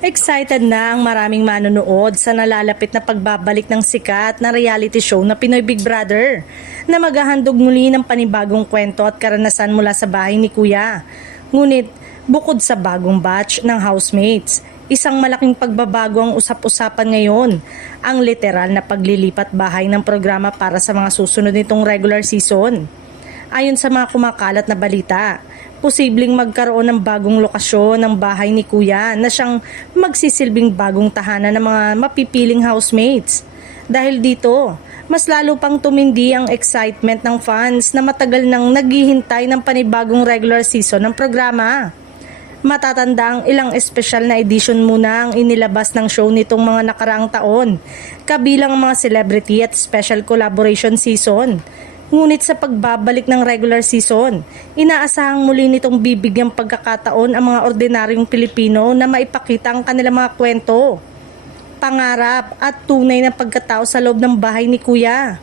Excited na ang maraming manonood sa nalalapit na pagbabalik ng sikat na reality show na Pinoy Big Brother na maghahandog muli ng panibagong kwento at karanasan mula sa bahay ni Kuya. Ngunit bukod sa bagong batch ng housemates, isang malaking pagbabago ang usap-usapan ngayon, ang literal na paglilipat bahay ng programa para sa mga susunod nitong regular season. Ayon sa mga kumakalat na balita, posibleng magkaroon ng bagong lokasyon ng bahay ni Kuya na siyang magsisilbing bagong tahanan ng mga mapipiling housemates. Dahil dito, mas lalo pang tumindi ang excitement ng fans na matagal nang naghihintay ng panibagong regular season ng programa. Matatanda ang ilang espesyal na edition muna ang inilabas ng show nitong mga nakaraang taon, kabilang mga celebrity at special collaboration season. Ngunit sa pagbabalik ng regular season, inaasahang muli nitong bibigyang pagkakataon ang mga ordinaryong Pilipino na maipakita ang kanilang mga kwento, pangarap at tunay na pagkatao sa loob ng bahay ni Kuya.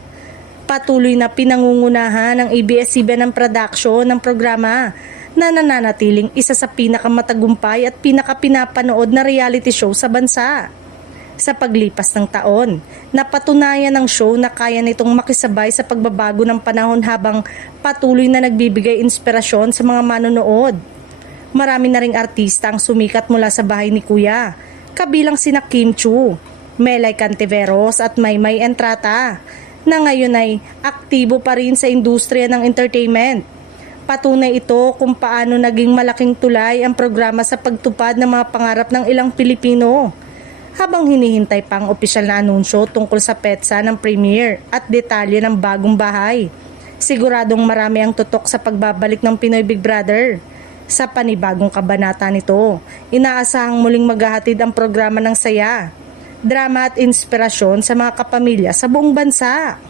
Patuloy na pinangungunahan ng ABS-CBN ng production ng programa na nananatiling isa sa pinakamatagumpay at pinakapinapanood na reality show sa bansa. Sa paglipas ng taon, napatunayan ng show na kaya nitong makisabay sa pagbabago ng panahon habang patuloy na nagbibigay inspirasyon sa mga manonood. Marami na ring artista ang sumikat mula sa bahay ni Kuya, kabilang sina Kim Chu, Melay Cantiveros at Maymay Entrata, na ngayon ay aktibo pa rin sa industriya ng entertainment. Patunay ito kung paano naging malaking tulay ang programa sa pagtupad ng mga pangarap ng ilang Pilipino. Habang hinihintay pa ang opisyal na anunsyo tungkol sa petsa ng premiere at detalye ng bagong bahay, siguradong marami ang tutok sa pagbabalik ng Pinoy Big Brother. Sa panibagong kabanata nito, inaasahang muling maghahatid ang programa ng saya, drama at inspirasyon sa mga kapamilya sa buong bansa.